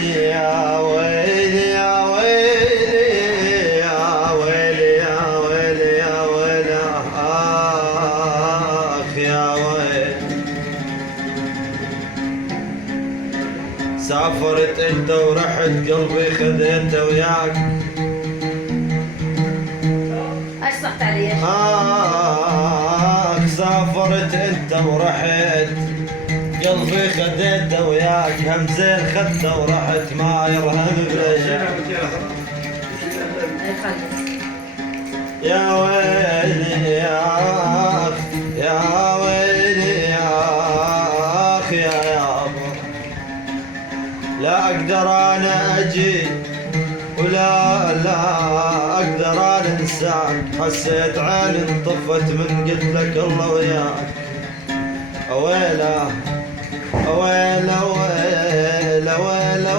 ويلي يا ويلي يا ويلي يا ويلي يا ويلي يا ويلي آخ يا ويلي. سافرت انت ورحت قلبي خذيته وياك. اشرحت علي سافرت انت ورحت قلبي خذيته وياك. همزين خدته ورحت ما يرهم بلجاك. يا ويلي يا اخ يا ويلي يا اخ يا يابا. لا اقدر انا اجي ولا اقدر انا انساك. حسيت عيني انطفت من قلت لك الله وياك. اويله اويله اويله اويله